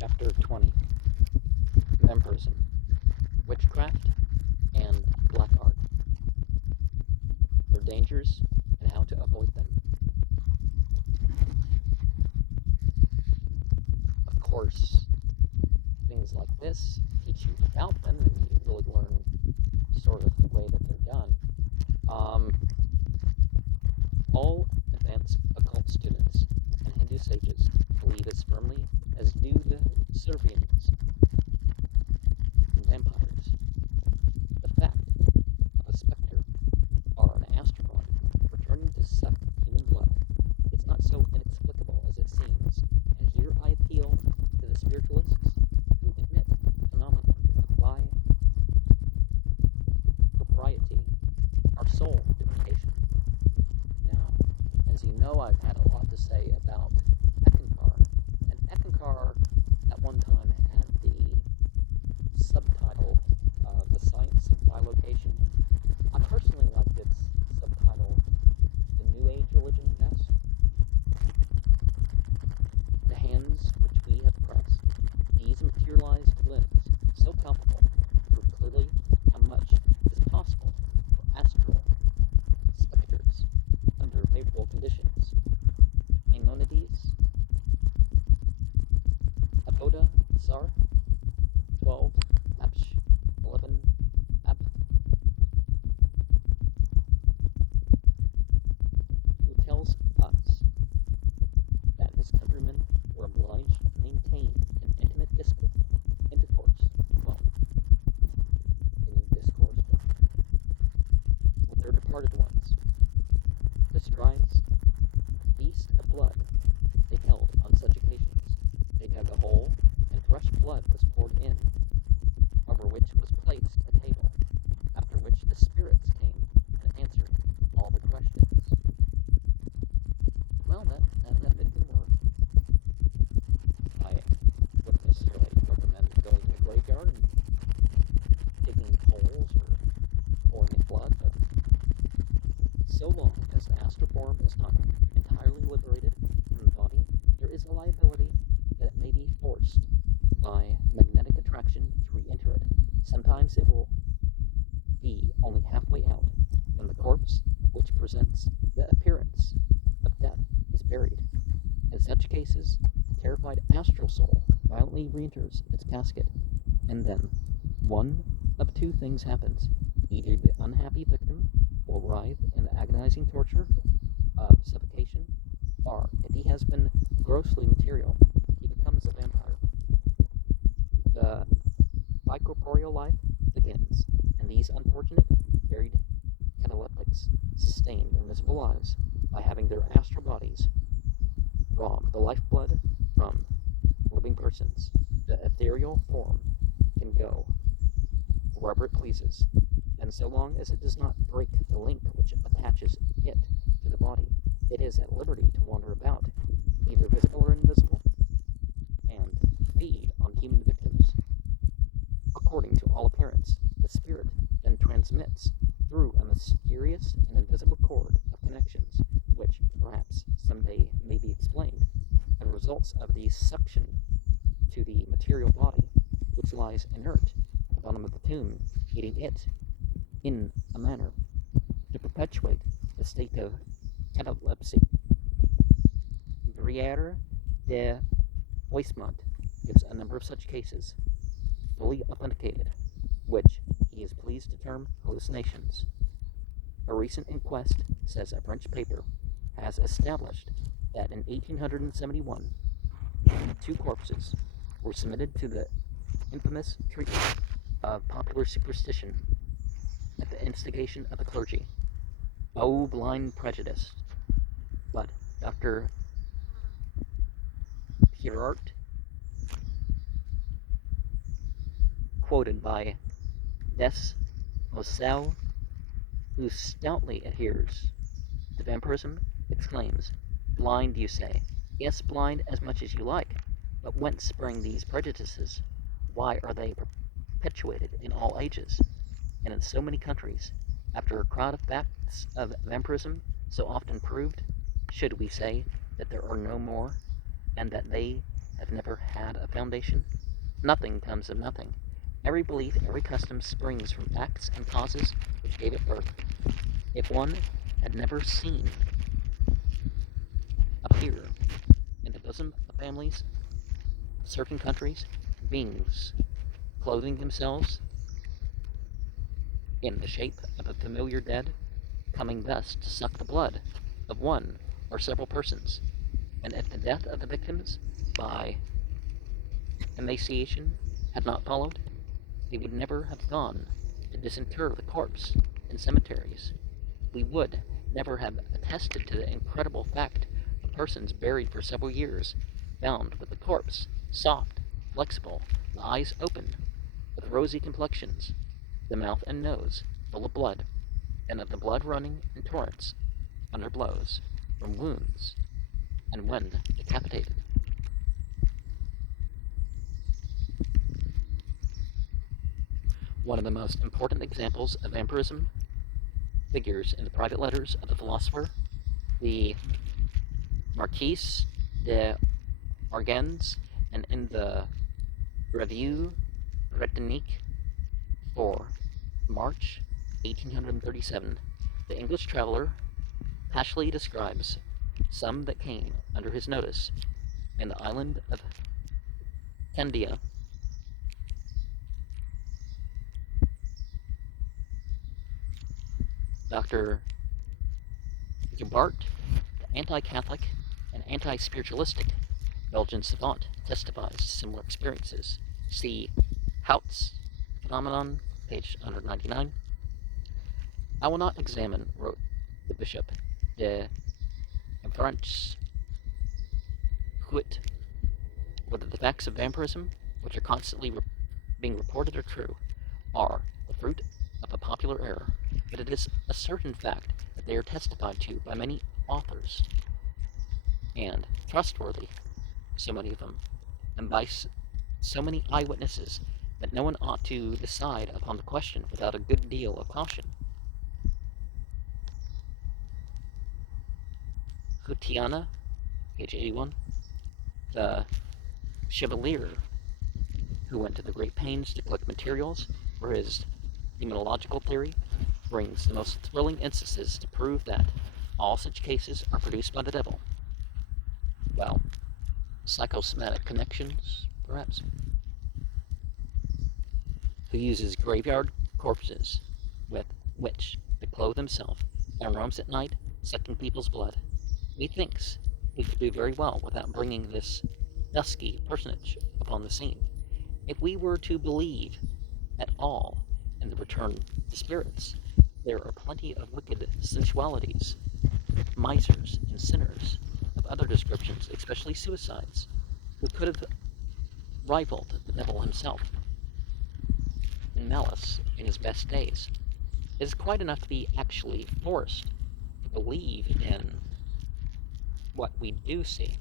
Chapter 20 Vampirism, Witchcraft, and Black Art. Their dangers and how to avoid them. Of course, things like this teach you about them and you really learn sort of the way that they're done. All advanced occult students and Hindu sages believe as firmly as do the Serbians and vampires. The fact of a specter or an astral body returning to suck human blood is not so inexplicable as it seems, and here I appeal to the spiritualists who admit the phenomenon of why propriety our soul duplication. Now, as you know, I've had a lot to say about Ekankar, and Ekankar at one time had the subtitle The Science of Bilocation. I personally like its subtitle, The New Age Religion best. The hands which we have pressed, these materialized limbs, so palpable, prove clearly how much is possible for astral specters under favorable conditions. Maimonides, Aboda, Sar, 12, Apsh, 11, Ap, who tells us that his countrymen were obliged to maintain an intimate intercourse with their departed ones. Describes the feast of blood they held on such occasions. They dug a hole, and fresh blood was poured in, over which was placed a table, after which the spirits came and answered all the questions. Well, that method can work. I wouldn't necessarily recommend going to the graveyard and digging holes or pouring in blood, but so long as the astral form is not entirely liberated from the body, there is a liability that it may be forced by magnetic attraction to re-enter it. Sometimes it will be only halfway out when the corpse, which presents the appearance of death, is buried. In such cases, the terrified astral soul violently re-enters its casket, and then one of two things happens. Either the unhappy victim will writhe in the agonizing torture of suffocation, or if he has been grossly material, he becomes a vampire. The bicorporeal life begins, and these unfortunate, buried cataleptics sustain their miserable lives by having their astral bodies draw the lifeblood from living persons. The ethereal form can go wherever it pleases, and so long as it does not break the link which attaches it to the body, it is at liberty to wander about, either visible or invisible, and feed on human victims. According to all appearance, the spirit then transmits through a mysterious and invisible cord of connections, which perhaps someday may be explained, and results of the suction to the material body, which lies inert at the bottom of the tomb, eating it in a manner to perpetuate the state of catalepsy. Briere de Oismont gives a number of such cases, fully authenticated, which he is pleased to term hallucinations. A recent inquest, says a French paper, has established that in 1871, 2 corpses were submitted to the infamous treatment of popular superstition at the instigation of the clergy. Oh, blind prejudice! But Dr. Pirart, quoted by Des Moselle, who stoutly adheres to vampirism, exclaims, "Blind, you say? Yes, blind as much as you like. But whence spring these prejudices? Why are they perpetuated in all ages, and in so many countries? After a crowd of facts of vampirism so often proved, should we say that there are no more, and that they have never had a foundation? Nothing comes of nothing. Every belief, every custom springs from facts and causes which gave it birth. If one had never seen appear in the bosom of families of certain countries, beings clothing themselves in the shape of a familiar dead, coming thus to suck the blood of one or several persons, and if the death of the victims by emaciation had not followed, they would never have gone to disinter the corpse in cemeteries. We would never have attested to the incredible fact of persons buried for several years, found with the corpse soft, flexible, the eyes open, with rosy complexions, the mouth and nose full of blood, and of the blood running in torrents under blows from wounds, and when decapitated. One of the most important examples of vampirism figures in the private letters of the philosopher, the Marquis de Argens, and in the Revue Britannique for March 1837, the English traveler Pashley describes some that came under his notice in the island of Candia. Dr. Gebart, the anti-Catholic and anti-spiritualistic Belgian savant, testifies to similar experiences. See Hout's Phenomenon, page 199. I will not examine, wrote the Bishop de French Huit, whether the facts of vampirism, which are constantly being reported are true, are the fruit of a popular error, but it is a certain fact that they are testified to by many authors, and trustworthy, so many of them, and by so many eyewitnesses, that no one ought to decide upon the question without a good deal of caution. Hutiana, page 81, the Chevalier, who went to the great pains to collect materials for his demonological theory, brings the most thrilling instances to prove that all such cases are produced by the devil. Well, psychosomatic connections, perhaps. Who uses graveyard corpses with which to clothe himself and roams at night, sucking people's blood. Methinks he could do very well without bringing this dusky personage upon the scene. If we were to believe at all in the return to spirits, there are plenty of wicked sensualities, misers, and sinners of other descriptions, especially suicides, who could have rivaled the devil himself in malice in his best days. It is quite enough to be actually forced to believe in what we do see,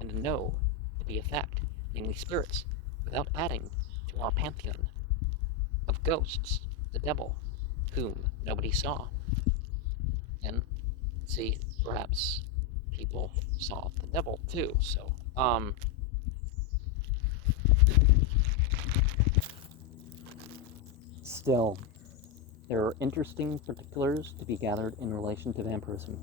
and to know to be a fact, namely spirits, without adding to our pantheon of ghosts, the devil, whom nobody saw. And see, perhaps people saw the devil too, so, still, there are interesting particulars to be gathered in relation to vampirism.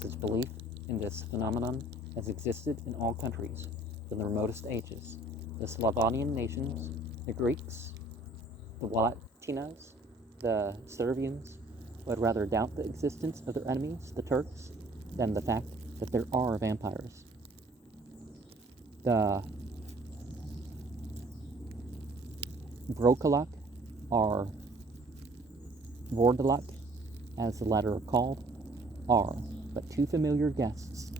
Such belief in this phenomenon has existed in all countries from the remotest ages. The Slavonian nations, the Greeks, the Latinos, the Servians, would rather doubt the existence of their enemies, the Turks, than the fact that there are vampires. The Brokalak, or Vordelak, as the latter are called, are but two familiar guests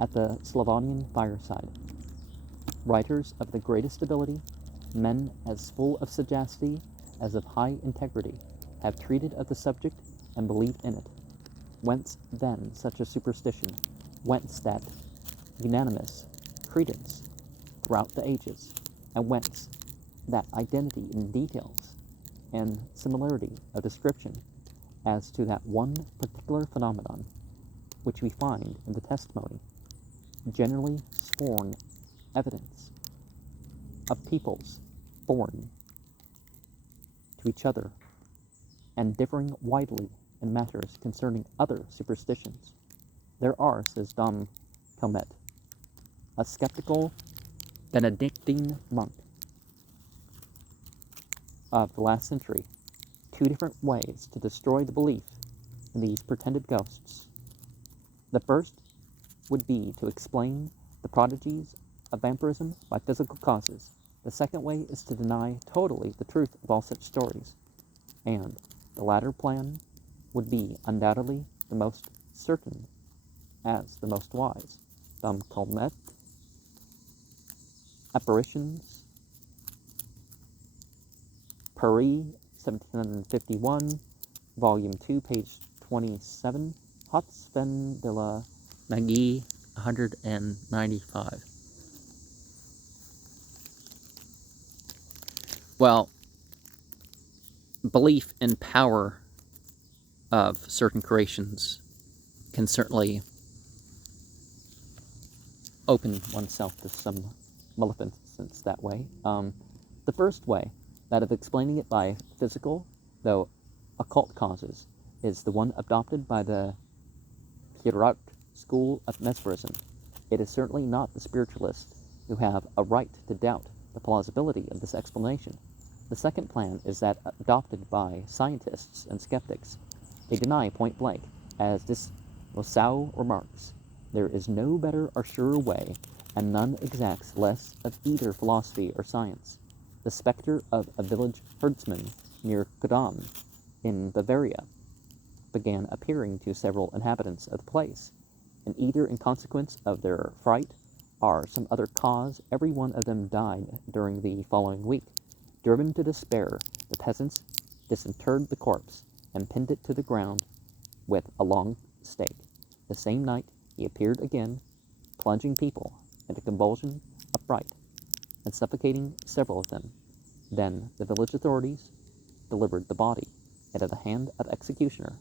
at the Slavonian fireside. Writers of the greatest ability, men as full of sagacity as of high integrity, have treated of the subject and believed in it. Whence then such a superstition? Whence that unanimous credence throughout the ages? And whence that identity in details and similarity of description as to that one particular phenomenon which we find in the testimony generally sworn evidence of peoples foreign to each other and differing widely in matters concerning other superstitions. There are, says Dom Calmet, a skeptical Benedictine monk of the last century, two different ways to destroy the belief in these pretended ghosts. The first would be to explain the prodigies of vampirism by physical causes. The second way is to deny totally the truth of all such stories, and the latter plan would be undoubtedly the most certain as the most wise. Dom Calmet, Apparitions, Paris, 1751, Volume 2, page 27, Hot Sven de la Magie, 195. Well, belief in power of certain creations can certainly open oneself to some maleficence that way. The first way, that of explaining it by physical, though occult causes, is the one adopted by the Hierarch school of mesmerism. It is certainly not the spiritualists who have a right to doubt the plausibility of this explanation. The second plan is that adopted by scientists and skeptics. They deny point blank, as this Rousseau remarks, there is no better or surer way, and none exacts less of either philosophy or science. The spectre of a village herdsman near Kudam in Bavaria began appearing to several inhabitants of the place, and either in consequence of their fright or some other cause, every one of them died during the following week. Driven to despair, the peasants disinterred the corpse and pinned it to the ground with a long stake. The same night he appeared again, plunging people into convulsion of fright and suffocating several of them. Then the village authorities delivered the body into the hand of the executioner,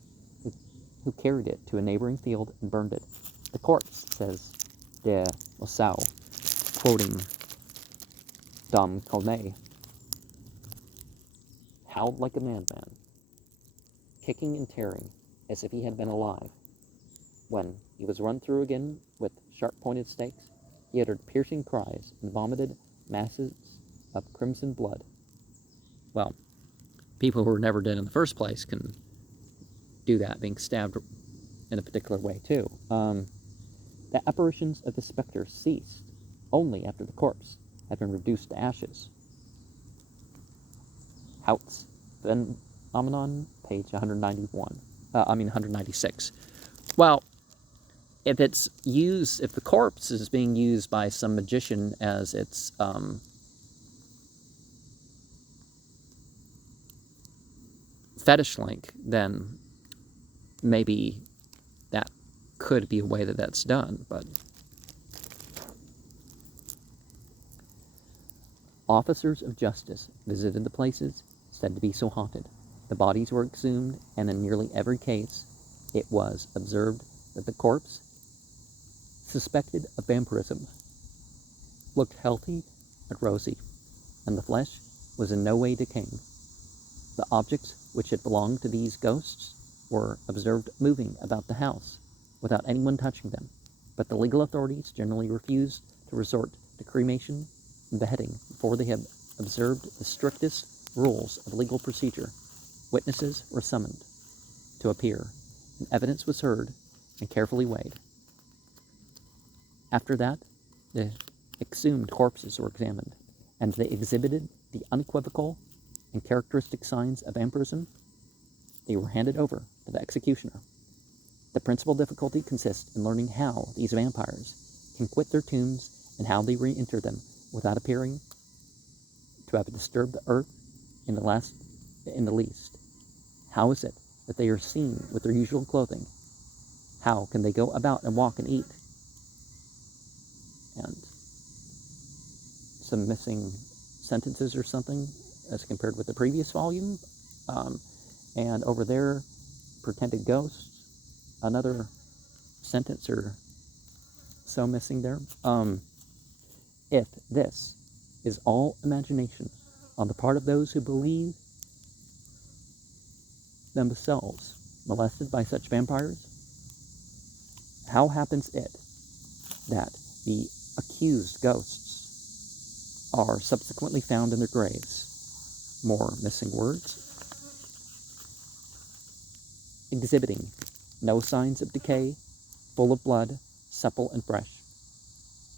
who carried it to a neighboring field and burned it. The corpse, says de Rousseau, quoting Dom Calmet, howled like a madman, kicking and tearing as if he had been alive. When he was run through again with sharp-pointed stakes, he uttered piercing cries and vomited masses of crimson blood. Well, people who were never dead in the first place can do that, being stabbed in a particular way, too. The apparitions of the specter ceased only after the corpse had been reduced to ashes. Haut's Phenomenon, page 196. Well, if the corpse is being used by some magician as its fetish link, then maybe that could be a way that that's done, but officers of justice visited the places said to be so haunted. The bodies were exhumed, and in nearly every case it was observed that the corpse, suspected of vampirism, looked healthy and rosy, and the flesh was in no way decaying. The objects which had belonged to these ghosts were observed moving about the house without anyone touching them, but the legal authorities generally refused to resort to cremation and beheading before they had observed the strictest rules of legal procedure. Witnesses were summoned to appear, and evidence was heard and carefully weighed. After that, the exhumed corpses were examined, and they exhibited the unequivocal and characteristic signs of vampirism. They were handed over to the executioner. The principal difficulty consists in learning how these vampires can quit their tombs and how they re-enter them without appearing to have disturbed the earth in the least. How is it that they are seen with their usual clothing? How can they go about and walk and eat? And some missing sentences or something as compared with the previous volume. And over there, pretended ghosts, another sentence or so missing there. if this is all imagination on the part of those who believe themselves molested by such vampires, how happens it that the accused ghosts are subsequently found in their graves? More missing words. Exhibiting no signs of decay, full of blood, supple and fresh.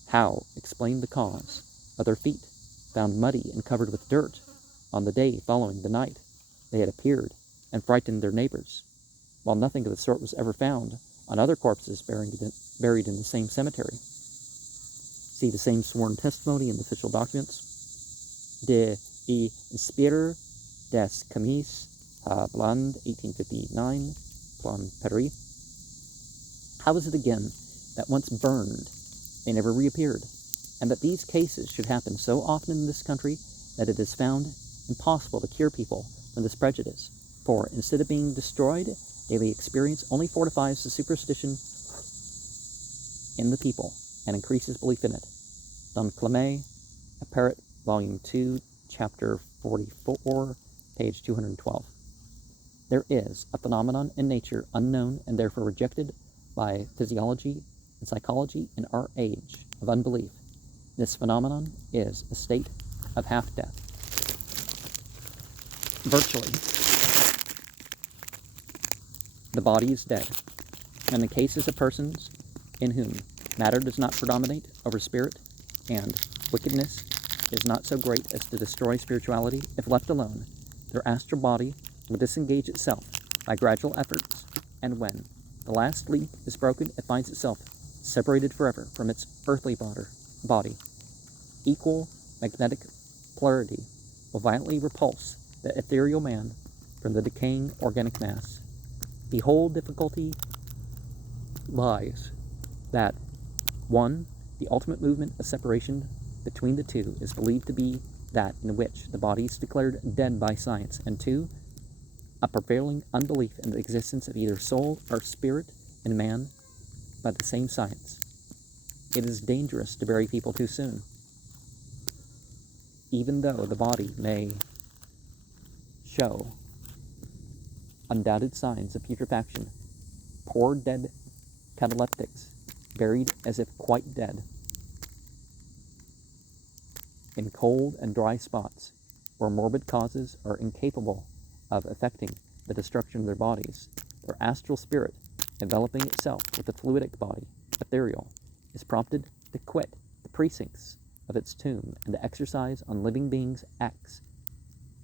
How explain the cause of their feet, found muddy and covered with dirt on the day following the night they had appeared and frightened their neighbors, while nothing of the sort was ever found on other corpses buried in the same cemetery? See the same sworn testimony in the official documents. De I Inspire des Camis Bland, 1859, Plan Paris. How is it again that once burned, they never reappeared, and that these cases should happen so often in this country that it is found impossible to cure people from this prejudice? For instead of being destroyed, daily experience only fortifies the superstition in the people and increases belief in it. Don Clement, Apparatus, Volume 2, Chapter 44, page 212. There is a phenomenon in nature unknown and therefore rejected by physiology and psychology in our age of unbelief. This phenomenon is a state of half-death. Virtually, the body is dead, and in cases of persons in whom matter does not predominate over spirit, and wickedness is not so great as to destroy spirituality, if left alone, their astral body will disengage itself by gradual efforts, and when the last link is broken, it finds itself separated forever from its earthly body. Equal magnetic polarity will violently repulse the ethereal man from the decaying organic mass. The whole difficulty lies that 1. The ultimate movement of separation between the two is believed to be that in which the body is declared dead by science, and 2. A prevailing unbelief in the existence of either soul or spirit in man by the same science. It is dangerous to bury people too soon, even though the body may show undoubted signs of putrefaction. Poor dead cataleptics, buried as if quite dead, in cold and dry spots where morbid causes are incapable of effecting the destruction of their bodies, their astral spirit, enveloping itself with the fluidic body, ethereal, is prompted to quit the precincts of its tomb and to exercise on living beings acts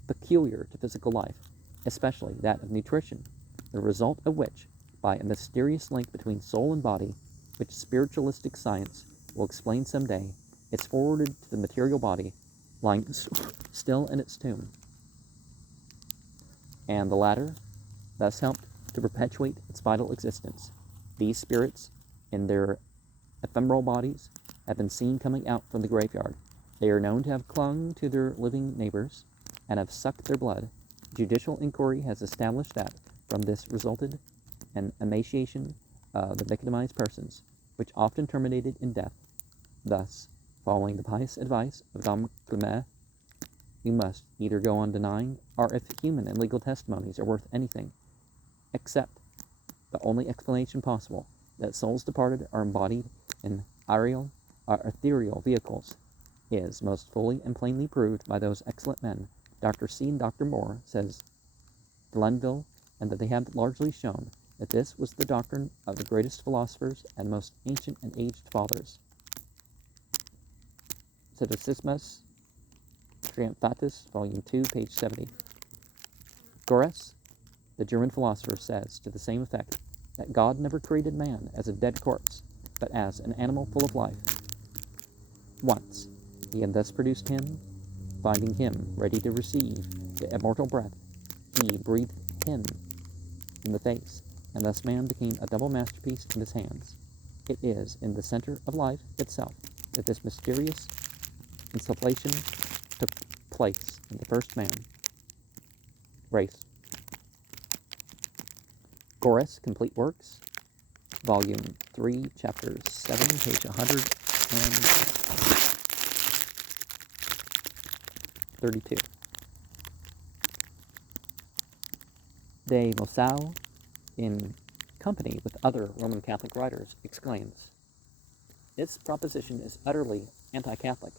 peculiar to physical life, especially that of nutrition, the result of which, by a mysterious link between soul and body, which spiritualistic science will explain someday, is forwarded to the material body, lying still in its tomb. And the latter thus helped to perpetuate its vital existence. These spirits, in their ephemeral bodies, have been seen coming out from the graveyard. They are known to have clung to their living neighbors and have sucked their blood. Judicial inquiry has established that from this resulted an emaciation of the victimized persons, which often terminated in death. Thus, following the pious advice of Dom Clement, we must either go on denying, or if human and legal testimonies are worth anything, accept the only explanation possible, that souls departed are embodied in aerial or ethereal vehicles, is most fully and plainly proved by those excellent men, Dr. C. and Dr. Moore, says Glenville, and that they have largely shown that this was the doctrine of the greatest philosophers and most ancient and aged fathers. Ceticismus Triumphatus, Volume 2, page 70. Gorres, the German philosopher, says to the same effect, that God never created man as a dead corpse, but as an animal full of life. Once he had thus produced him, finding him ready to receive the immortal breath, he breathed him in the face, and thus man became a double masterpiece in his hands. It is in the center of life itself that this mysterious insufflation took place in the first man race. Gorres, Complete Works, Volume 3, Chapter 7, page 100. 32. De Mosau, in company with other Roman Catholic writers, exclaims, "This proposition is utterly anti-Catholic."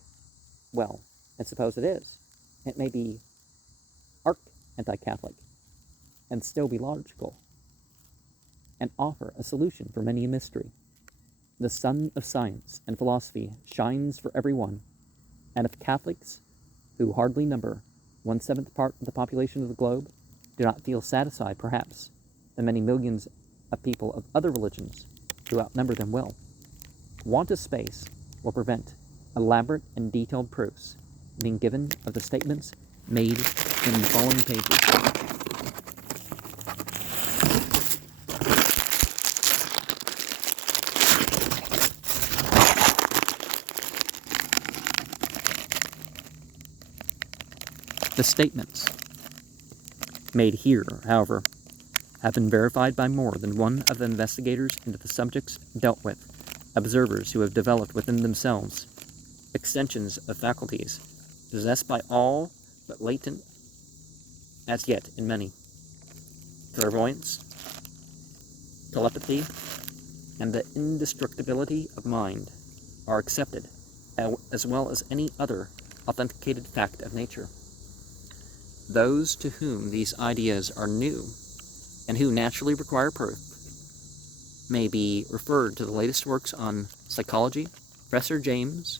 Well, and suppose it is. It may be arch-anti-Catholic, and still be logical, and offer a solution for many a mystery. The sun of science and philosophy shines for every one, and if Catholics, who hardly number 1/7 part of the population of the globe, do not feel satisfied, perhaps, the many millions of people of other religions, who outnumber them will. Want of space will prevent elaborate and detailed proofs being given of the statements made in the following pages. The statements made here, however, have been verified by more than one of the investigators into the subjects dealt with, observers who have developed within themselves extensions of faculties possessed by all but latent as yet in many. Clairvoyance, telepathy, and the indestructibility of mind are accepted, as well as any other authenticated fact of nature. Those to whom these ideas are new, and who naturally require proof, may be referred to the latest works on psychology, Professor James,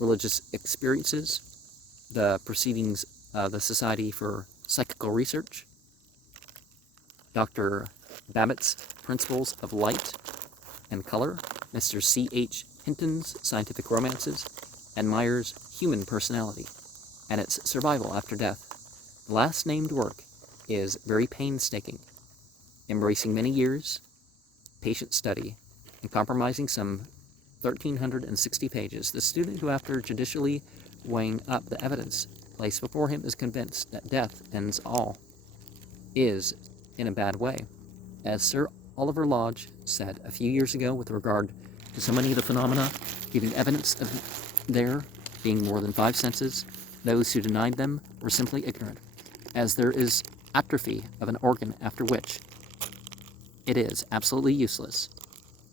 religious experiences, the proceedings of the Society for Psychical Research, Dr. Babbitt's Principles of Light and Color, Mr. C.H. Hinton's Scientific Romances, and Meyer's Human Personality, and its Survival After Death. The last named work is very painstaking, embracing many years, patient study, and comprising some 1,360 pages. The student who, after judicially weighing up the evidence placed before him, is convinced that death ends all, is in a bad way. As Sir Oliver Lodge said a few years ago with regard to so many of the phenomena giving evidence of there being more than 5 senses, those who denied them were simply ignorant. As there is atrophy of an organ after which it is absolutely useless,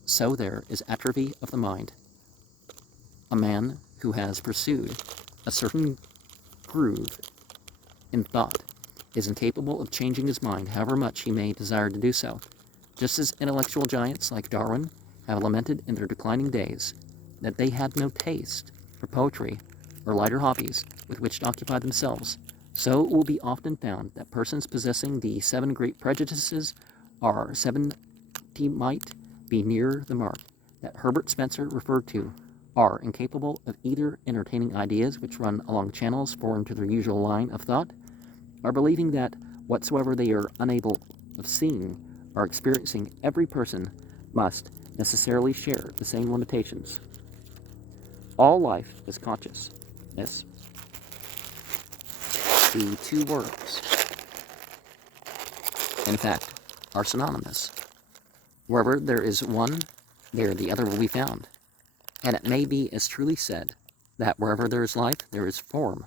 so there is atrophy of the mind. A man who has pursued a certain groove in thought is incapable of changing his mind, however much he may desire to do so. Just as intellectual giants like Darwin have lamented in their declining days that they had no taste for poetry or lighter hobbies with which to occupy themselves, so it will be often found that persons possessing the 7 great prejudices are 70 might be near the mark that Herbert Spencer referred to, are incapable of either entertaining ideas which run along channels foreign to their usual line of thought, or believing that whatsoever they are unable of seeing or experiencing, every person must necessarily share the same limitations. All life is consciousness. The two words, in fact, are synonymous. Wherever there is one, there the other will be found. And it may be as truly said that wherever there is life, there is form,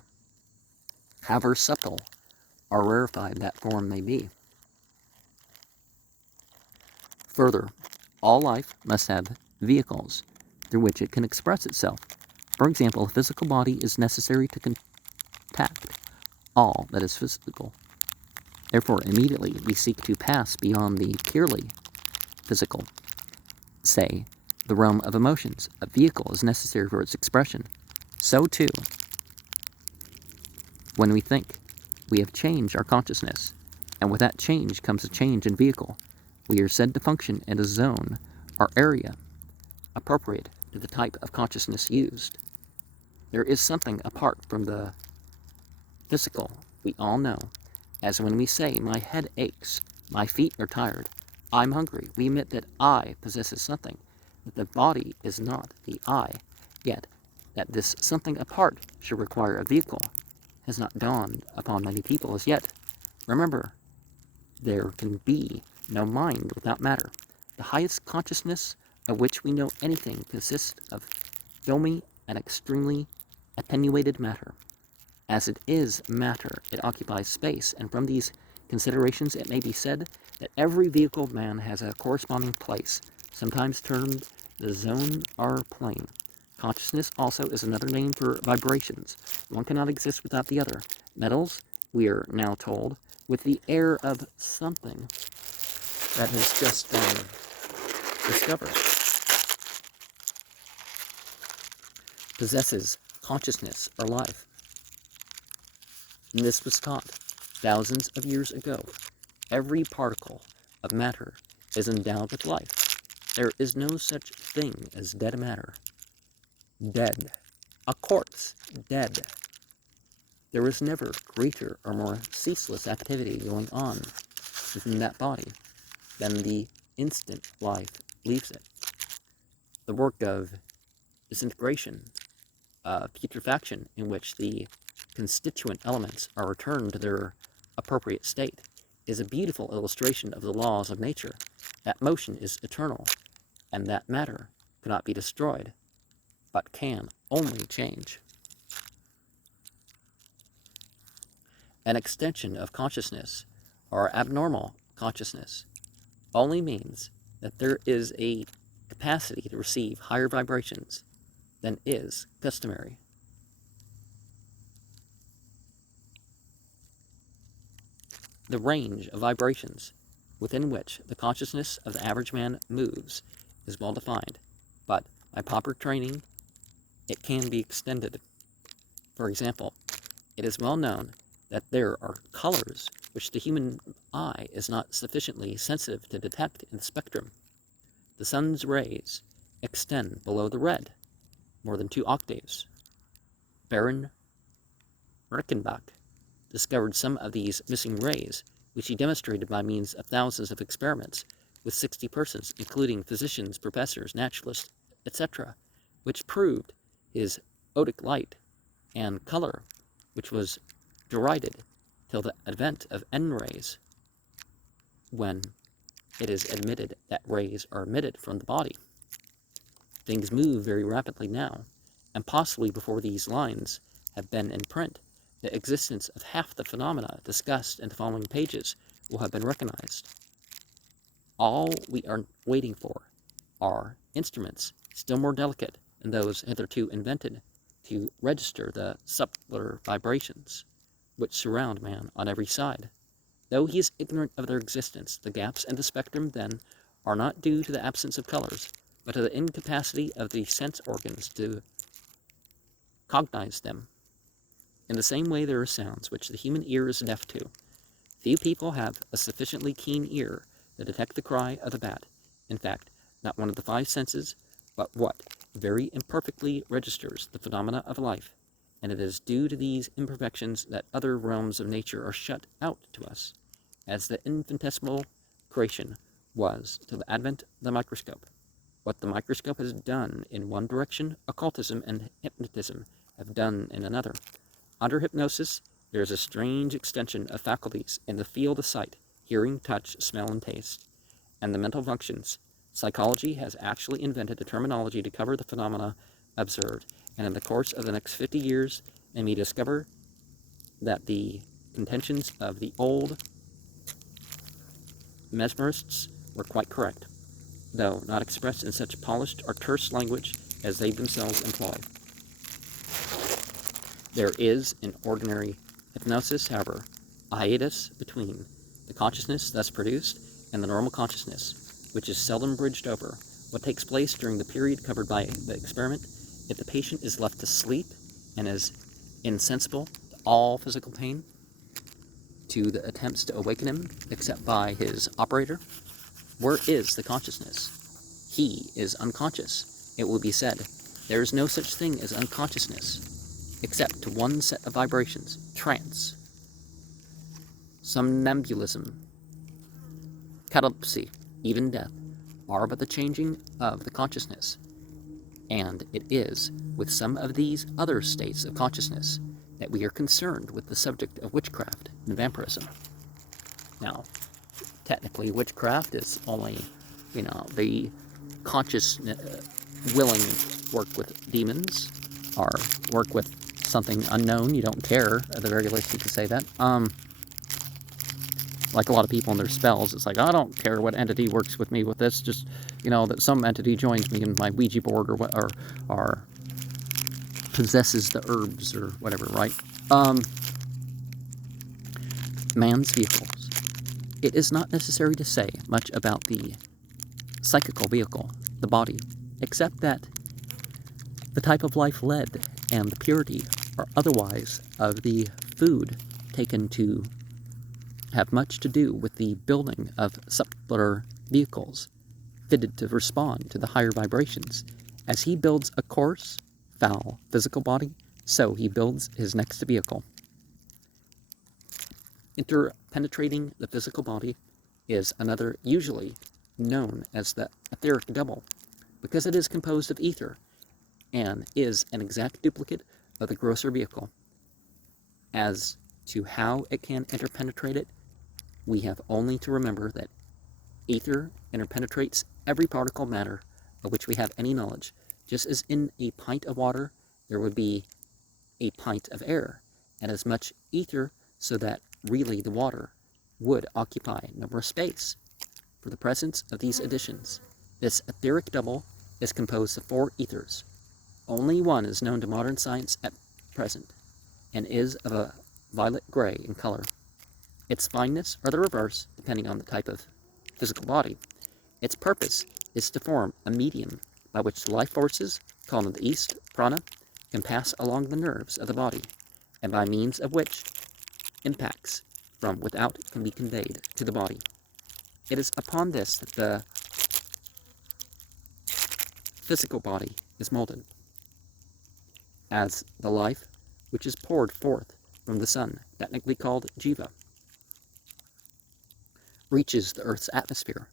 however subtle or rarefied that form may be. Further, all life must have vehicles through which it can express itself. For example, a physical body is necessary to contact all that is physical. Therefore, immediately we seek to pass beyond the purely physical. Say, the realm of emotions. A vehicle is necessary for its expression. So too, when we think, we have changed our consciousness, and with that change comes a change in vehicle. We are said to function in a zone or area appropriate to the type of consciousness used. There is something apart from the physical, we all know, as when we say, my head aches, my feet are tired, I'm hungry. We admit that I possesses something, that the body is not the I, yet that this something apart should require a vehicle has not dawned upon many people as yet. Remember, there can be no mind without matter. The highest consciousness of which we know anything consists of filmy and extremely attenuated matter. As it is matter, it occupies space, and from these considerations it may be said that every vehicle of man has a corresponding place, sometimes termed the zone or plane. Consciousness also is another name for vibrations. One cannot exist without the other. Metals, we are now told, with the air of something that has just been discovered, possesses consciousness or life. And this was taught thousands of years ago. Every particle of matter is endowed with life. There is no such thing as dead matter. Dead. A corpse. Dead. There is never greater or more ceaseless activity going on within that body than the instant life leaves it. The work of disintegration, putrefaction, in which the constituent elements are returned to their appropriate state, is a beautiful illustration of the laws of nature, that motion is eternal, and that matter cannot be destroyed, but can only change. An extension of consciousness, or abnormal consciousness, only means that there is a capacity to receive higher vibrations than is customary. The range of vibrations within which the consciousness of the average man moves is well defined, but by proper training it can be extended. For example, it is well known that there are colors which the human eye is not sufficiently sensitive to detect in the spectrum. The sun's rays extend below the red more than 2 octaves. Baron Reichenbach discovered some of these missing rays, which he demonstrated by means of thousands of experiments with 60 persons, including physicians, professors, naturalists, etc., which proved his odic light and color, which was derided till the advent of N-rays, when it is admitted that rays are emitted from the body. Things move very rapidly now, and possibly before these lines have been in print, the existence of half the phenomena discussed in the following pages will have been recognized. All we are waiting for are instruments still more delicate than those hitherto invented to register the subtler vibrations which surround man on every side. Though he is ignorant of their existence, the gaps in the spectrum, then, are not due to the absence of colors, but to the incapacity of the sense organs to cognize them. In the same way, there are sounds which the human ear is deaf to. Few people have a sufficiently keen ear to detect the cry of the bat. In fact, not one of the 5 senses, but what very imperfectly registers the phenomena of life, and it is due to these imperfections that other realms of nature are shut out to us, as the infinitesimal creation was till the advent of the microscope. What the microscope has done in one direction, occultism and hypnotism have done in another. Under hypnosis, there is a strange extension of faculties in the field of sight, hearing, touch, smell, and taste, and the mental functions. Psychology has actually invented a terminology to cover the phenomena observed, and in the course of the next 50 years, they may discover that the contentions of the old mesmerists were quite correct, though not expressed in such polished or terse language as they themselves employ. There is, in ordinary hypnosis, however, a hiatus between the consciousness thus produced and the normal consciousness, which is seldom bridged over. What takes place during the period covered by the experiment, if the patient is left to sleep and is insensible to all physical pain, to the attempts to awaken him, except by his operator, where is the consciousness? He is unconscious. It will be said, there is no such thing as unconsciousness, except to one set of vibrations, trance, somnambulism, catalepsy, even death, are but the changing of the consciousness. And it is with some of these other states of consciousness that we are concerned with the subject of witchcraft and vampirism. Now, technically, witchcraft is only, the conscious willing work with demons, or work with something unknown, you don't care. At the very least, you could say that. Like a lot of people in their spells, it's like, I don't care what entity works with me with this, just, you know, that some entity joins me in my Ouija board or what, or possesses the herbs or whatever, right? Man's vehicles. It is not necessary to say much about the psychical vehicle, the body, except that the type of life led and the purity or otherwise of the food taken to have much to do with the building of subtler vehicles fitted to respond to the higher vibrations. As he builds a coarse, foul physical body, so he builds his next vehicle. Interpenetrating the physical body is another, usually known as the etheric double, because it is composed of ether and is an exact duplicate of the grosser vehicle. As to how it can interpenetrate it, we have only to remember that ether interpenetrates every particle of matter of which we have any knowledge, just as in a pint of water there would be a pint of air, and as much ether so that really the water would occupy no more space. For the presence of these additions, this etheric double is composed of 4 ethers. Only one is known to modern science at present, and is of a violet gray in color. Its fineness or the reverse, depending on the type of physical body. Its purpose is to form a medium by which the life forces, called in the East prana, can pass along the nerves of the body, and by means of which impacts from without can be conveyed to the body. It is upon this that the physical body is molded, as the life which is poured forth from the sun, technically called jiva, reaches the earth's atmosphere.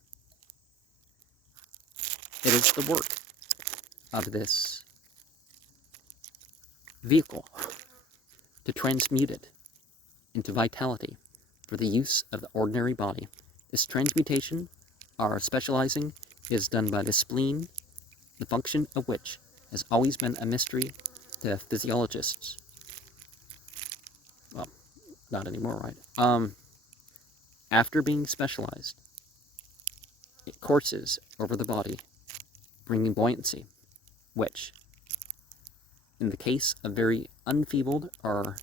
It is the work of this vehicle to transmute it into vitality for the use of the ordinary body. This transmutation, or specializing, is done by the spleen, the function of which has always been a mystery to physiologists. Well, not anymore, right? After being specialized, it courses over the body, bringing buoyancy, which, in the case of very unfeebled or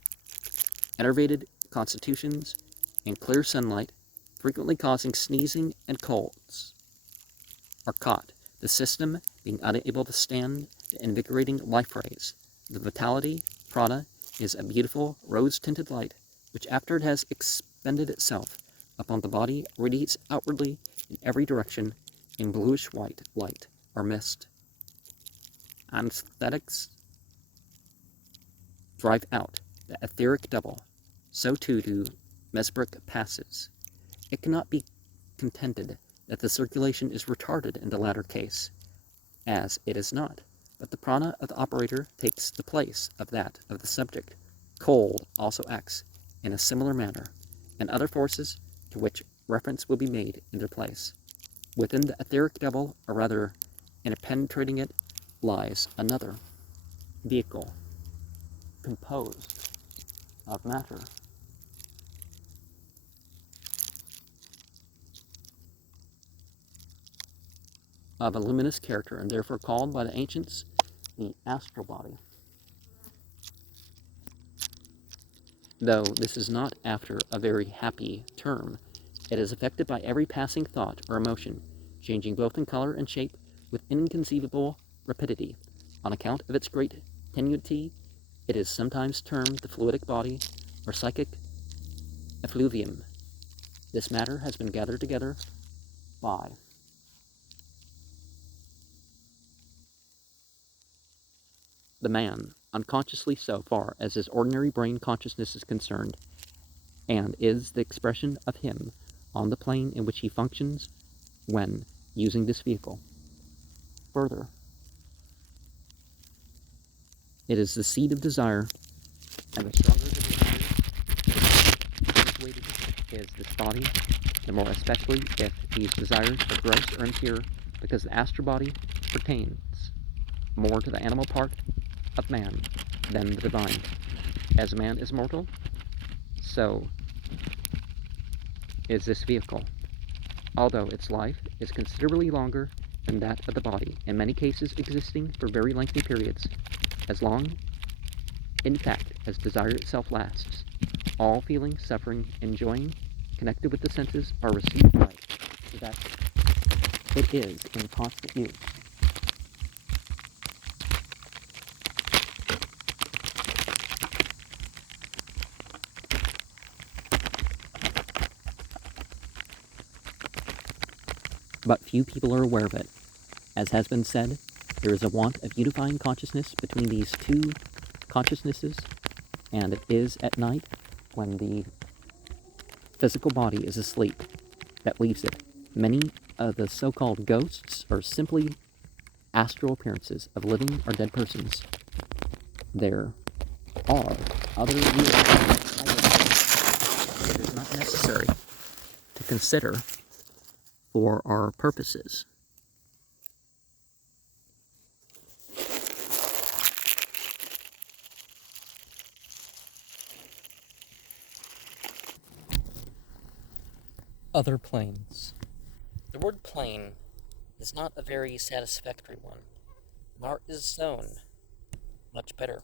enervated constitutions in clear sunlight, frequently causing sneezing and colds, are caught, the system being unable to stand the invigorating life rays. The vitality, prana, is a beautiful rose-tinted light, which after it has expended itself upon the body, radiates outwardly in every direction in bluish-white light or mist. Anesthetics drive out the etheric double, so too do mesmeric passes. It cannot be contended that the circulation is retarded in the latter case, as it is not, but the prana of the operator takes the place of that of the subject. Cold also acts in a similar manner, and other forces to which reference will be made in their place. Within the etheric double, or rather interpenetrating it, lies another vehicle composed of matter. Of a luminous character, and therefore called by the ancients the astral body. Though this is not after a very happy term, it is affected by every passing thought or emotion, changing both in color and shape with inconceivable rapidity. On account of its great tenuity, it is sometimes termed the fluidic body or psychic effluvium. This matter has been gathered together by the man, unconsciously so far as his ordinary brain consciousness is concerned, and is the expression of him on the plane in which he functions when using this vehicle. Further, it is the seed of desire, and the stronger the desire situated is this body, the more especially if these desires are gross or impure, because the astral body pertains more to the animal part of man than the divine. As man is mortal, so is this vehicle, although its life is considerably longer than that of the body, in many cases existing for very lengthy periods, as long, in fact, as desire itself lasts. All feeling, suffering, enjoying, connected with the senses, are received life, so that it is in constant use. But few people are aware of it. As has been said, there is a want of unifying consciousness between these two consciousnesses, and it is at night, when the physical body is asleep, that leaves it. Many of the so-called ghosts are simply astral appearances of living or dead persons. There are other real that it is not necessary to consider for our purposes. Other planes. The word plane is not a very satisfactory one, nor is zone much better.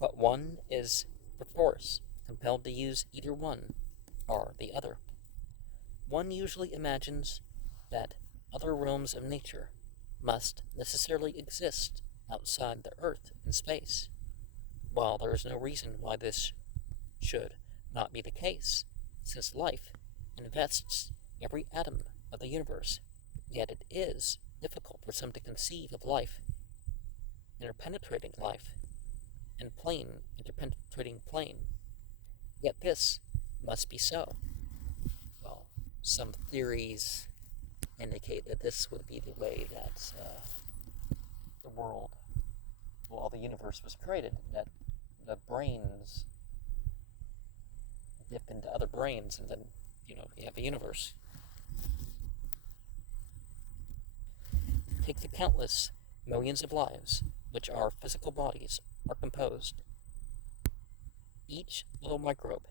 But one is perforce compelled to use either one or the other. One usually imagines that other realms of nature must necessarily exist outside the earth and space, while there is no reason why this should not be the case, since life invests every atom of the universe. Yet it is difficult for some to conceive of life, interpenetrating life, and plane interpenetrating plane. Yet this must be so. Well, some theories indicate that this would be the way that the world, well, the universe was created, that the brains dip into other brains, and then, you have the universe. Take the countless millions of lives which our physical bodies are composed. Each little microbe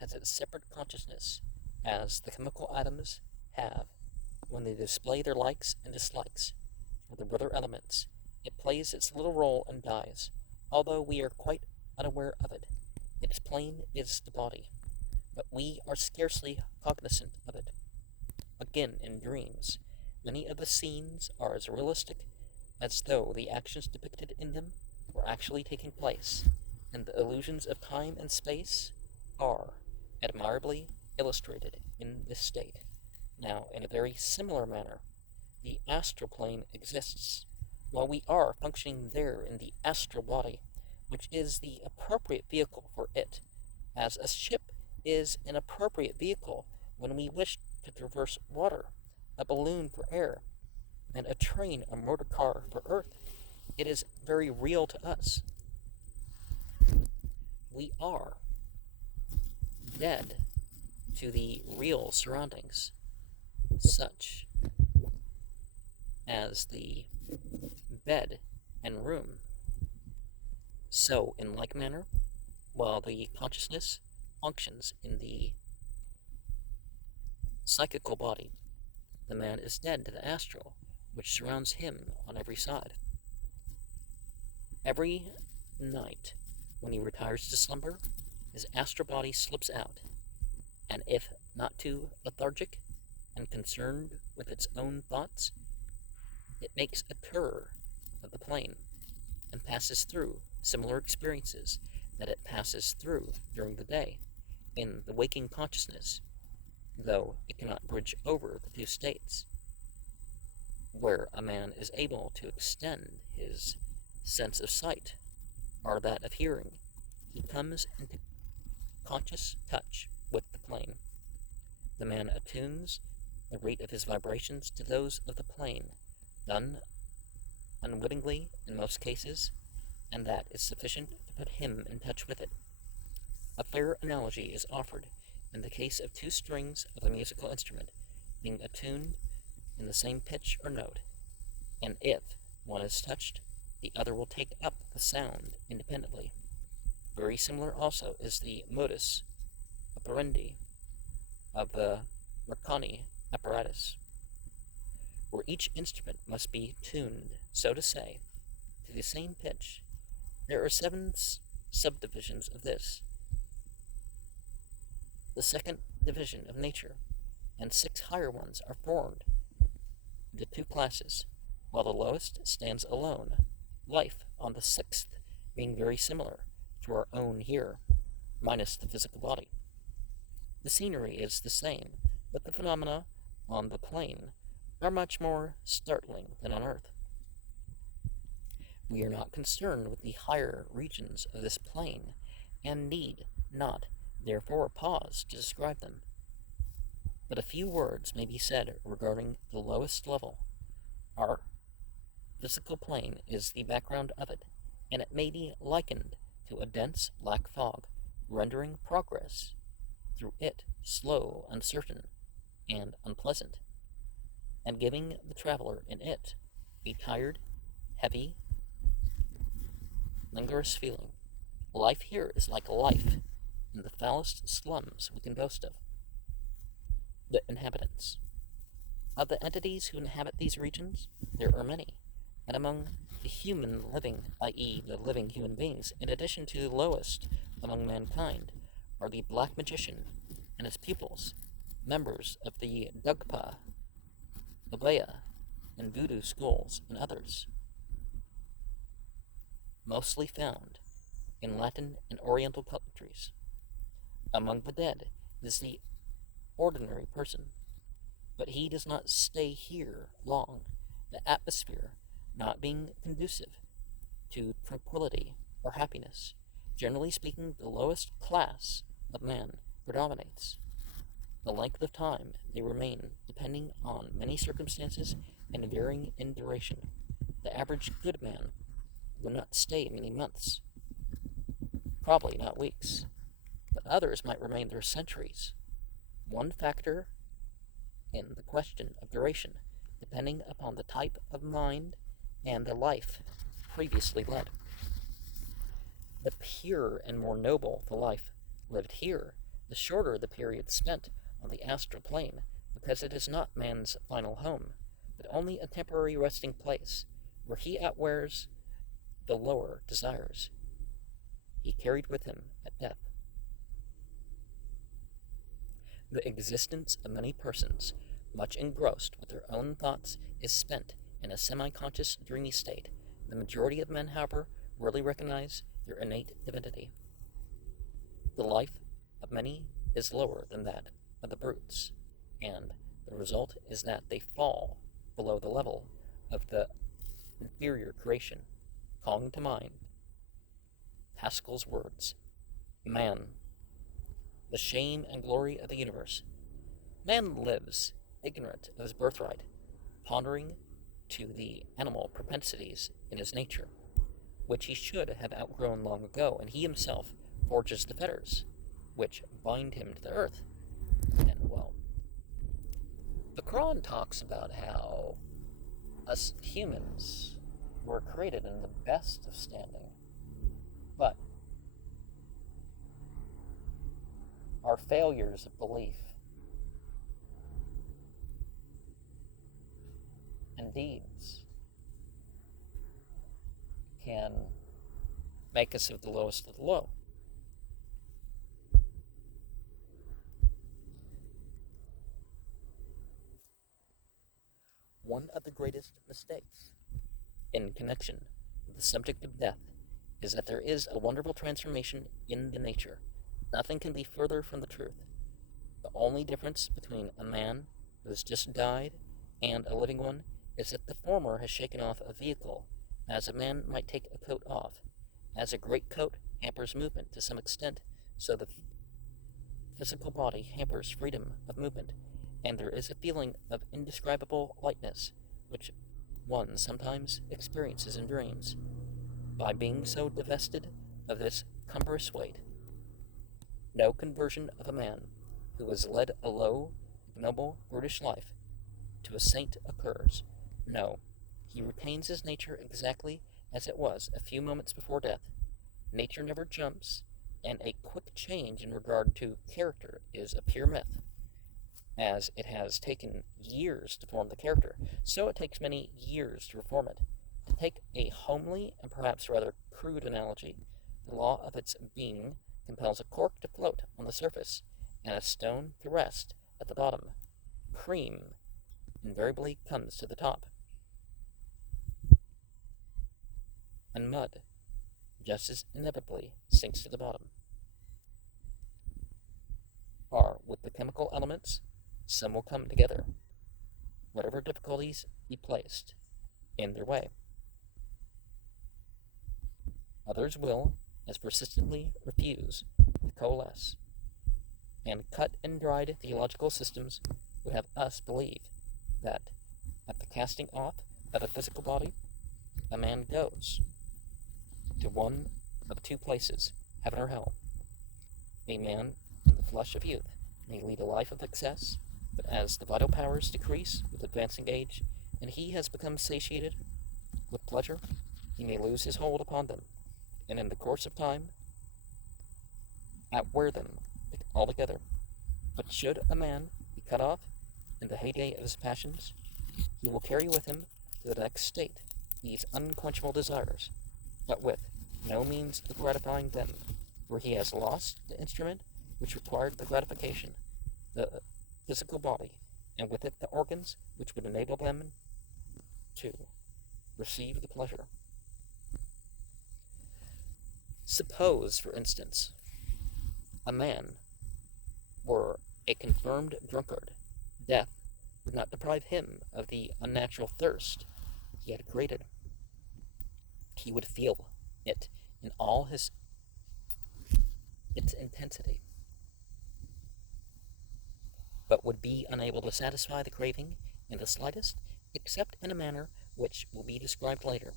has its separate consciousness, as the chemical atoms have when they display their likes and dislikes for the brother elements. It plays its little role and dies, although we are quite unaware of it. Its plane is the body, but we are scarcely cognizant of it. Again, in dreams, many of the scenes are as realistic as though the actions depicted in them were actually taking place, and the illusions of time and space are admirably illustrated in this state. Now, in a very similar manner, the astral plane exists, while we are functioning there in the astral body, which is the appropriate vehicle for it, as a ship is an appropriate vehicle when we wish to traverse water, a balloon for air, and a train or motor car for earth. It is very real to us. We are dead to the real surroundings, such as the bed and room. So, in like manner, while the consciousness functions in the psychical body, the man is dead to the astral, which surrounds him on every side. Every night, when he retires to slumber, his astral body slips out, and if not too lethargic and concerned with its own thoughts, it makes a tour of the plane and passes through similar experiences that it passes through during the day in the waking consciousness, though it cannot bridge over the two states. Where a man is able to extend his sense of sight, or that of hearing, he comes into conscious touch with the plane. The man attunes the rate of his vibrations to those of the plane, done unwittingly in most cases, and that is sufficient to put him in touch with it. A fair analogy is offered in the case of two strings of a musical instrument being attuned in the same pitch or note, and if one is touched, the other will take up the sound independently. Very similar also is the modus operandi of the Mercani apparatus, where each instrument must be tuned, so to say, to the same pitch. There are 7 subdivisions of this, the second division of nature, and 6 higher ones are formed into 2 classes, while the lowest stands alone, life on the 6th being very similar to our own here, minus the physical body. The scenery is the same, but the phenomena on the plane are much more startling than on Earth. We are not concerned with the higher regions of this plane, and need not, therefore, pause to describe them. But a few words may be said regarding the lowest level. Our physical plane is the background of it, and it may be likened to a dense black fog, rendering progress through it slow, uncertain, and unpleasant, and giving the traveler in it a tired, heavy, languorous feeling. Life here is like life in the foulest slums we can boast of. The inhabitants. Of the entities who inhabit these regions, there are many, and among the human living, i.e. the living human beings, in addition to the lowest among mankind, are the Black Magician and his pupils, members of the Dugpa, Abaya, and Voodoo schools, and others, mostly found in Latin and Oriental countries. Among the dead is the ordinary person, but he does not stay here long, the atmosphere not being conducive to tranquility or happiness. Generally speaking, the lowest class of man predominates. The length of time they remain depending on many circumstances and varying in duration. The average good man will not stay many months, probably not weeks, but others might remain there centuries. One factor in the question of duration, depending upon the type of mind and the life previously led. The purer and more noble the life lived here, the shorter the period spent on the astral plane, because it is not man's final home, but only a temporary resting place, where he outwears the lower desires he carried with him at death. The existence of many persons, much engrossed with their own thoughts, is spent in a semi-conscious, dreamy state. The majority of men, however, rarely recognize their innate divinity. The life of many is lower than that of the brutes, and the result is that they fall below the level of the inferior creation, calling to mind Pascal's words, "Man, the shame and glory of the universe." Man lives ignorant of his birthright, pondering to the animal propensities in his nature, which he should have outgrown long ago, and he himself forges the fetters which bind him to the earth. And, well, the Quran talks about how us humans were created in the best of standing, but our failures of belief and deeds can make us of the lowest of the low. One of the greatest mistakes in connection with the subject of death is that there is a wonderful transformation in the nature. Nothing can be further from the truth. The only difference between a man who has just died and a living one is that the former has shaken off a vehicle, as a man might take a coat off. As a greatcoat hampers movement to some extent, so the physical body hampers freedom of movement, and there is a feeling of indescribable lightness, which one sometimes experiences in dreams. By being so divested of this cumbrous weight, no conversion of a man who has led a low, ignoble, brutish life to a saint occurs. No, he retains his nature exactly as it was a few moments before death. nature never jumps, and a quick change in regard to character is a pure myth. As it has taken years to form the character, so it takes many years to reform it. To take a homely and perhaps rather crude analogy, the law of its being compels a cork to float on the surface and a stone to rest at the bottom. Cream invariably comes to the top, and mud just as inevitably sinks to the bottom. Or, with the chemical elements, some will come together, whatever difficulties be placed in their way. Others will as persistently refuse to coalesce, and cut and dried theological systems would have us believe that at the casting off of a physical body, a man goes to one of two places, heaven or hell. A man in the flush of youth may lead a life of excess, but as the vital powers decrease with advancing age, and he has become satiated with pleasure, he may lose his hold upon them, and in the course of time outwear them altogether. But should a man be cut off in the heyday of his passions, he will carry with him to the next state these unquenchable desires, but with no means of gratifying them, for he has lost the instrument which required the gratification, the physical body, and with it the organs which would enable them to receive the pleasure. Suppose, for instance, a man were a confirmed drunkard. Death would not deprive him of the unnatural thirst he had created. He would feel it in all its intensity, but would be unable to satisfy the craving in the slightest, except in a manner which will be described later.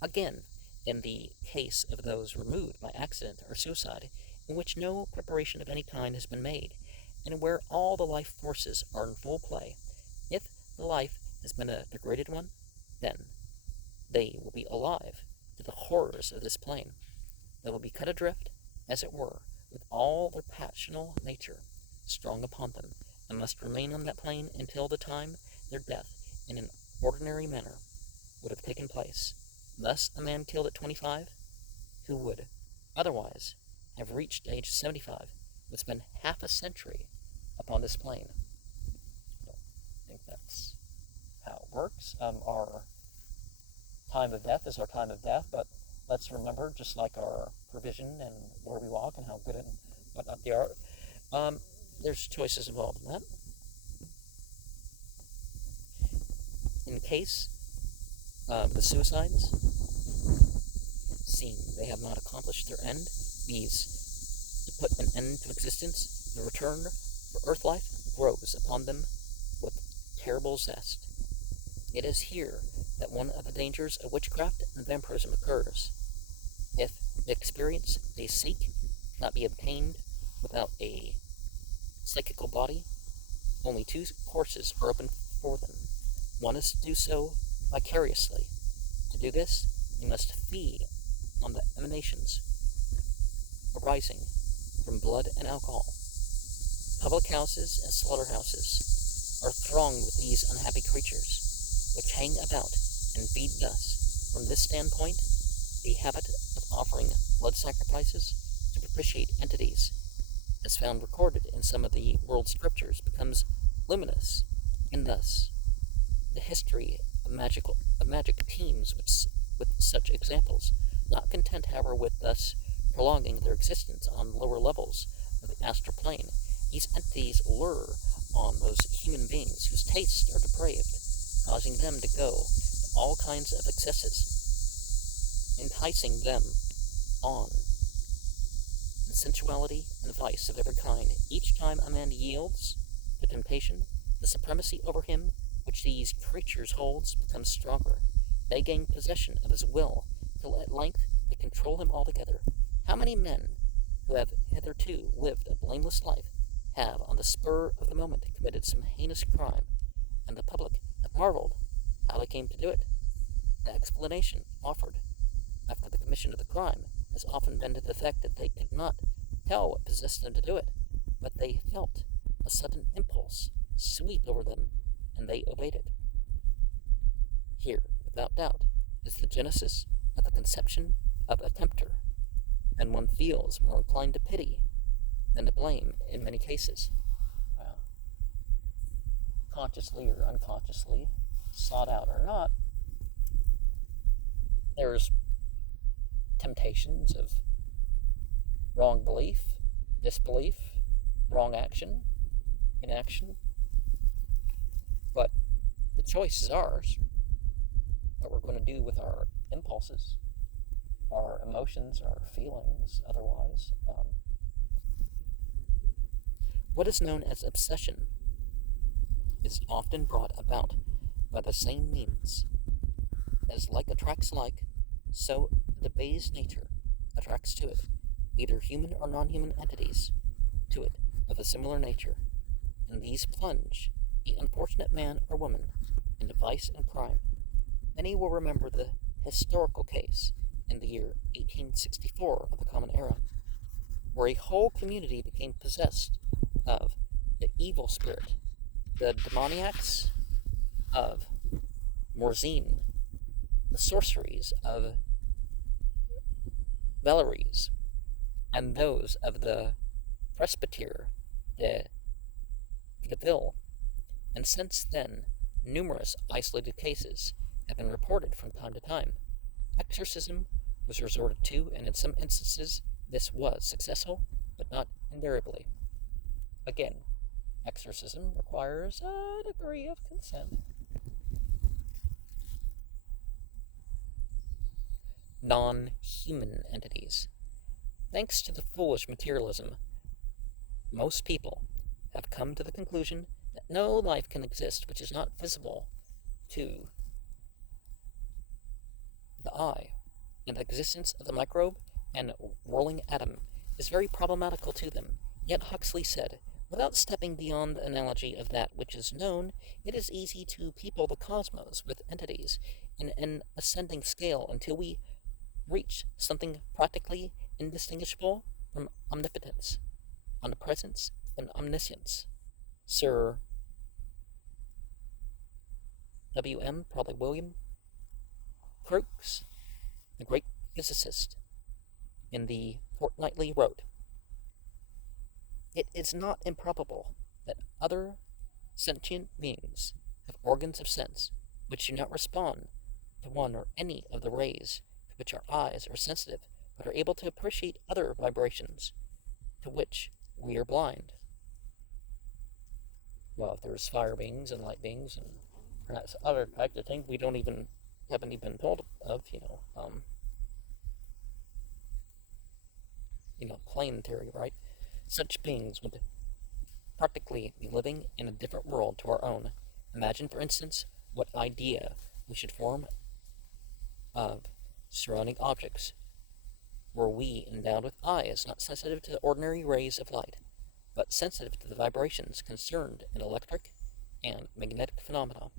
Again, in the case of those removed by accident or suicide, in which no preparation of any kind has been made, and where all the life forces are in full play, if the life has been a degraded one, then they will be alive to the horrors of this plane. They will be cut adrift, as it were, with all their passional nature strong upon them, and must remain on that plane until the time their death in an ordinary manner would have taken place. Thus a man killed at 25, who would otherwise have reached age 75, would spend half a century upon this plane. I don't think that's how it works. Our time of death is our time of death, but let's remember, just like our provision and where we walk and how good and whatnot they are, there's choices involved in that. In case of the suicides, seeing they have not accomplished their end, these to put an end to existence, the return for earth life grows upon them with terrible zest. It is here that one of the dangers of witchcraft and vampirism occurs. If the experience they seek cannot be obtained without a psychical body, only two courses are open for them. One is to do so vicariously. To do this, they must feed on the emanations arising from blood and alcohol. Public houses and slaughterhouses are thronged with these unhappy creatures, which hang about and feed thus. From this standpoint, the habit of offering blood sacrifices to propitiate entities, as found recorded in some of the world scriptures, becomes luminous, and thus the history of magic teems with such examples, not content, however, with thus prolonging their existence on lower levels of the astral plane. These entities lure on those human beings whose tastes are depraved, causing them to go to all kinds of excesses, enticing them on in sensuality and vice of every kind. Each time a man yields to temptation, the supremacy over him which these creatures holds becomes stronger. They gain possession of his will, till at length they control him altogether. How many men who have hitherto lived a blameless life have, on the spur of the moment, committed some heinous crime, and the public have marveled how they came to do it? The explanation offered after the commission of the crime has often been to the effect that they could not tell what possessed them to do it, but they felt a sudden impulse sweep over them, and they obeyed it. Here, without doubt, is the genesis of the conception of a tempter, and one feels more inclined to pity than to blame in many cases. Consciously or unconsciously, sought out or not, there's temptations of wrong belief, disbelief, wrong action, inaction, but the choice is ours. What we're going to do with our impulses, our emotions, our feelings, otherwise. What is known as obsession is often brought about by the same means. As like attracts like, so the base nature attracts to it, either human or non-human entities, to it of a similar nature, and these plunge the unfortunate man or woman into vice and crime. Many will remember the historical case in the year 1864 of the Common Era, where a whole community became possessed of the evil spirit, the demoniacs of Morzine, the sorceries of Valeries, and those of the Presbytere de Ville. And since then, numerous isolated cases have been reported from time to time. Exorcism was resorted to, and in some instances this was successful, but not invariably. Again, exorcism requires a degree of consent. Non-human entities. Thanks to the foolish materialism, most people have come to the conclusion that no life can exist which is not visible to the eye, and the existence of the microbe and whirling atom is very problematical to them. Yet Huxley said, without stepping beyond the analogy of that which is known, it is easy to people the cosmos with entities in an ascending scale until we reach something practically indistinguishable from omnipotence, omnipresence, and omniscience. Sir W.M., probably William Crookes, the great physicist, in the Fortnightly wrote, "It is not improbable that other sentient beings have organs of sense which do not respond to one or any of the rays to which our eyes are sensitive, but are able to appreciate other vibrations to which we are blind." Well, if there's fire beings and light beings and perhaps other types of things we haven't even been told of, plane theory, right? Such beings would practically be living in a different world to our own. Imagine, for instance, what idea we should form of surrounding objects were we endowed with eyes not sensitive to the ordinary rays of light, but sensitive to the vibrations concerned in electric and magnetic phenomena.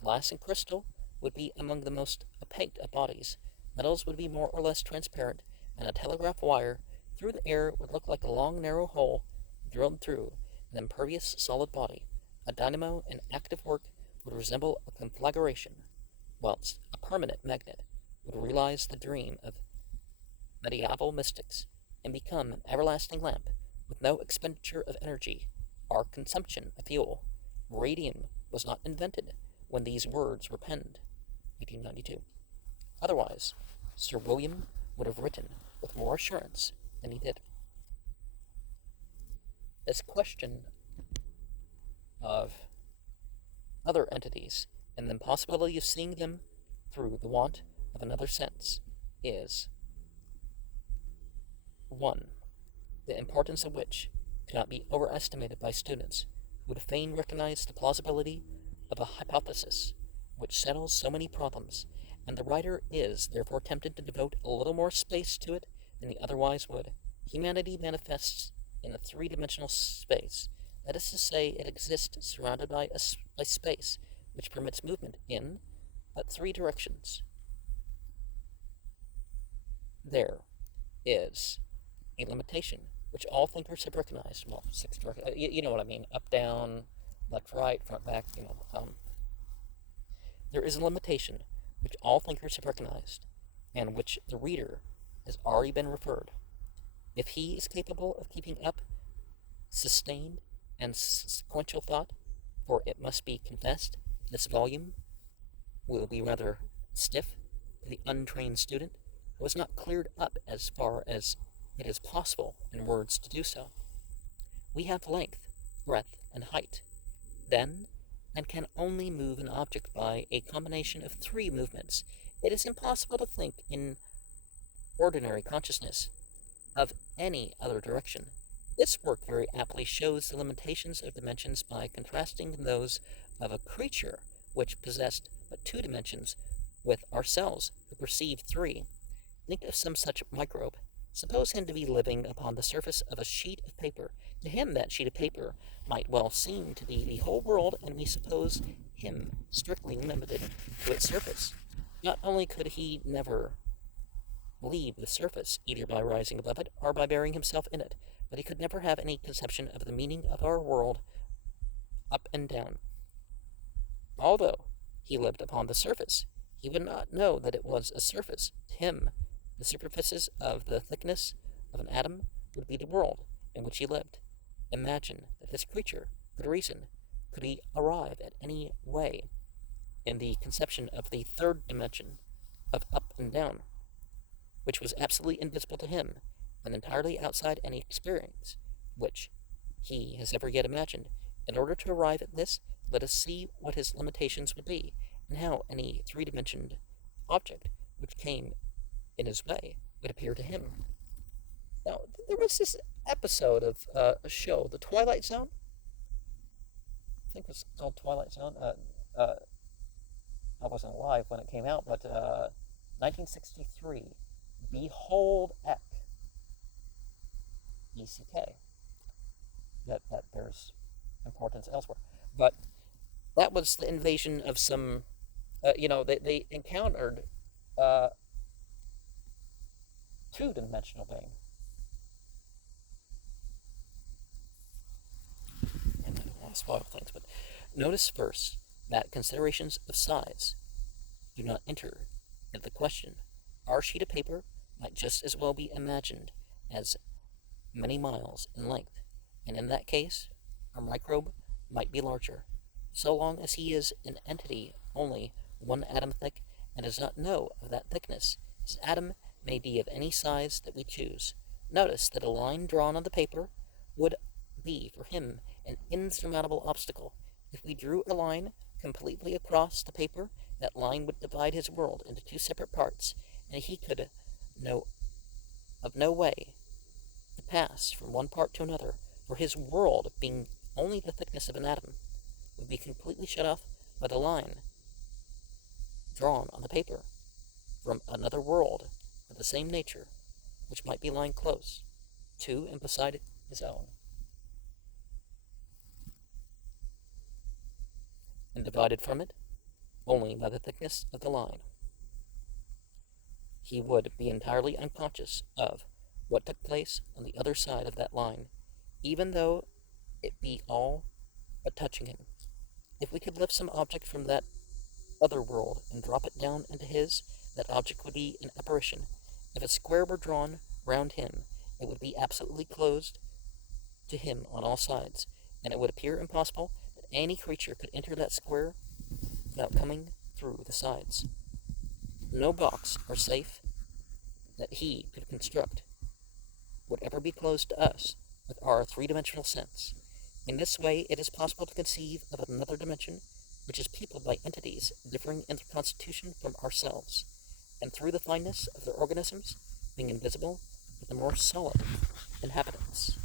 Glass and crystal would be among the most opaque of bodies. Metals would be more or less transparent, and a telegraph wire through the air would look like a long narrow hole drilled through an impervious solid body. A dynamo in active work would resemble a conflagration, whilst a permanent magnet would realize the dream of medieval mystics and become an everlasting lamp with no expenditure of energy or consumption of fuel. Radium was not invented when these words were penned, 1892. Otherwise, Sir William would have written with more assurance than he did. This question of other entities and the impossibility of seeing them through the want of another sense is one, the importance of which cannot be overestimated by students who would fain recognize the plausibility of a hypothesis which settles so many problems, and the writer is therefore tempted to devote a little more space to it than he otherwise would. Humanity manifests in a three-dimensional space. That is to say, it exists surrounded by space which permits movement in but three directions. There, is a limitation, which all thinkers have recognized. Well, you know what I mean, up, down, left, right, front, back, there is a limitation which all thinkers have recognized, and which the reader has already been referred. If he is capable of keeping up sustained and sequential thought, for it must be confessed, this volume will be rather stiff to the untrained student who has not cleared up as far as it is possible in words to do so. We have length, breadth, and height, then, and can only move an object by a combination of 3 movements. It is impossible to think in ordinary consciousness of any other direction. This work very aptly shows the limitations of dimensions by contrasting those of a creature which possessed but 2 dimensions with ourselves who perceive 3. Think of some such microbe. Suppose him to be living upon the surface of a sheet of paper. To him that sheet of paper might well seem to be the whole world, and we suppose him strictly limited to its surface. Not only could he never leave the surface, either by rising above it or by burying himself in it, but he could never have any conception of the meaning of our world up and down. Although he lived upon the surface, he would not know that it was a surface. To him, the superficies of the thickness of an atom would be the world in which he lived. Imagine that this creature could reason. Could he arrive at any way in the conception of the 3rd dimension of up and down, which was absolutely invisible to him and entirely outside any experience which he has ever yet imagined? In order to arrive at this, let us see what his limitations would be, and how any 3-dimensioned object which came in his way would appear to him. Now, there was this episode of a show, The Twilight Zone. I think it was called Twilight Zone. I wasn't alive when it came out, but 1963. Behold Eck. ECK. That bears importance elsewhere. But that was the invasion of some, they encountered 2-dimensional being. And I don't want to spoil things, but notice first that considerations of size do not enter into the question. Our sheet of paper might just as well be imagined as many miles in length, and in that case, our microbe might be larger, so long as he is an entity only 1 atom thick and does not know of that thickness. His atom may be of any size that we choose. Notice that a line drawn on the paper would be for him an insurmountable obstacle. If we drew a line completely across the paper, that line would divide his world into 2 separate parts, and he could know of no way to pass from one part to another, for his world, being only the thickness of an atom, would be completely shut off by the line drawn on the paper from another world of the same nature, which might be lying close to and beside his own, and divided from it only by the thickness of the line. He would be entirely unconscious of what took place on the other side of that line, even though it be all but touching him. If we could lift some object from that other world and drop it down into his, that object would be an apparition. If a square were drawn round him, it would be absolutely closed to him on all sides, and it would appear impossible that any creature could enter that square without coming through the sides. No box or safe that he could construct would ever be closed to us with our 3-dimensional sense. In this way, it is possible to conceive of another dimension which is peopled by entities differing in their constitution from ourselves, and through the fineness of their organisms, being invisible to the more solid inhabitants.